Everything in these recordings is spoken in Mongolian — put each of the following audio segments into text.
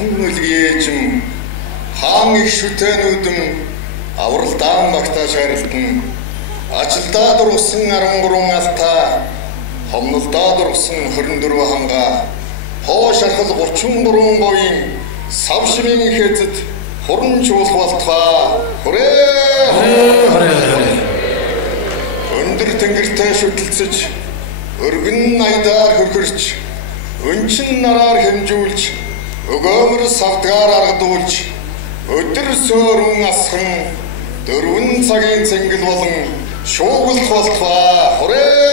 алтан үлгийжим хаан их шүтэнүүдэн авралдаан багтааж харилтан ажилдаа дурсан 13 алтаа хомнолдоо дурсан 24 ханга хоош архал 33 говийн савшрын хэзэд хуран чуулах болтугай хүрээ өндөр тэнгэртэй шүтэлцэж өргөн найдаар хөрхөрч өнчин нараар хэмжүүлж өгөөмөр савдгаар аргадуулж өдөр сөөрөн асхан 4 цагийн цэнгэл болон шуугуулах болтугай хүрээ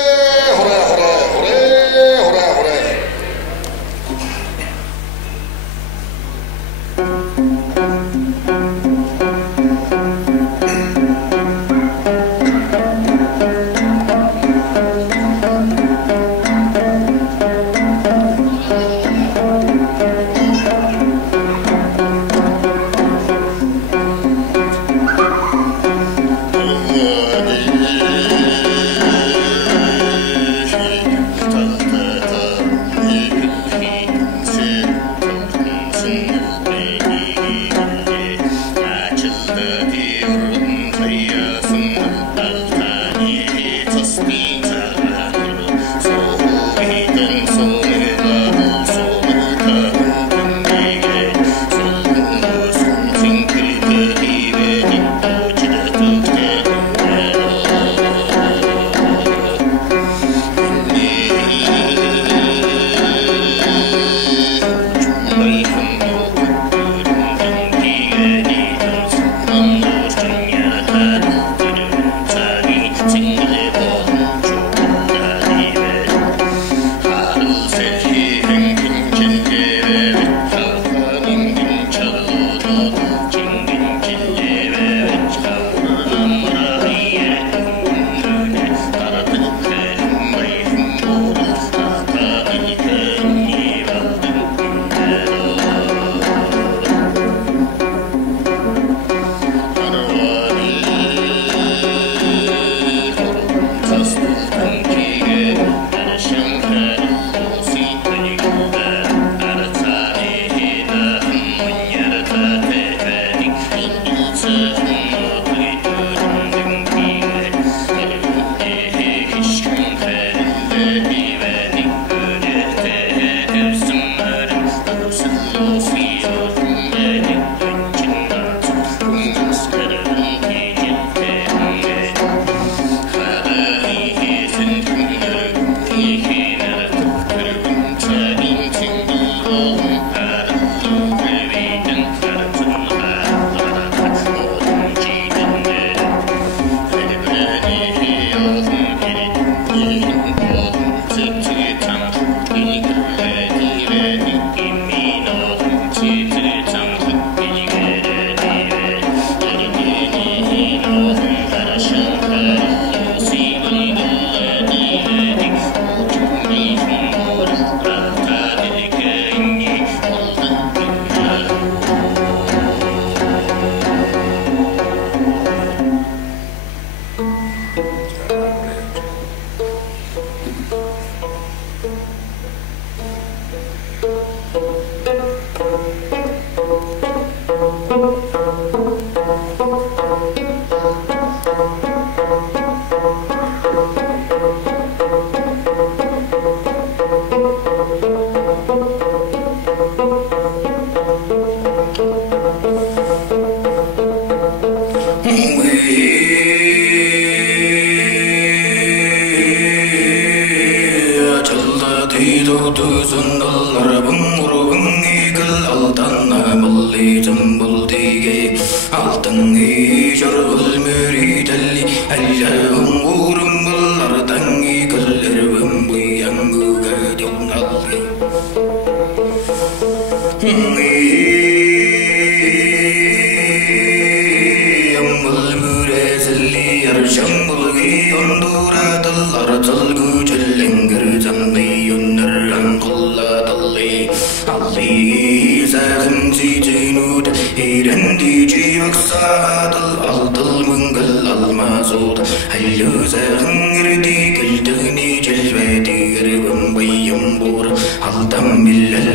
Altam millal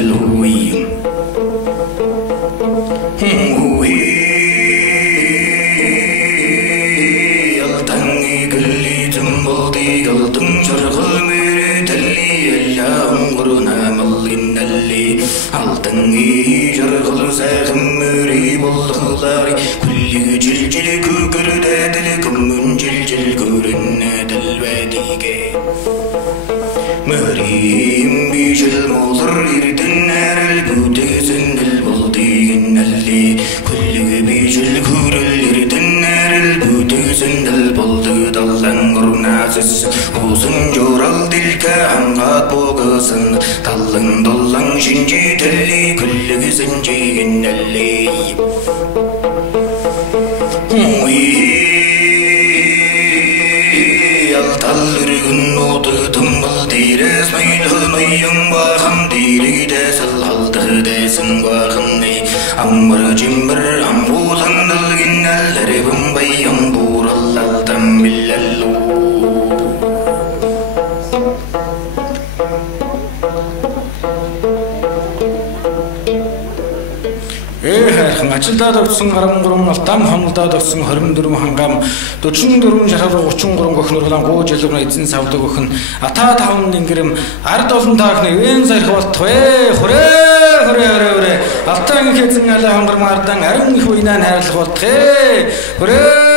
Ачилдаад өгсөн 13 алтан хонолдоод өгсөн 24 хангам 44 шахав 33 гохнурглан гоо жилгэн эзэн савдаг өхөн ата тавн ингэрэм ард олон таахны вэн зарх болтвэ хүрээ алтан хэзэн алаа хонгормаардан арин их уйнаа хайрлах болтвэ хүрээ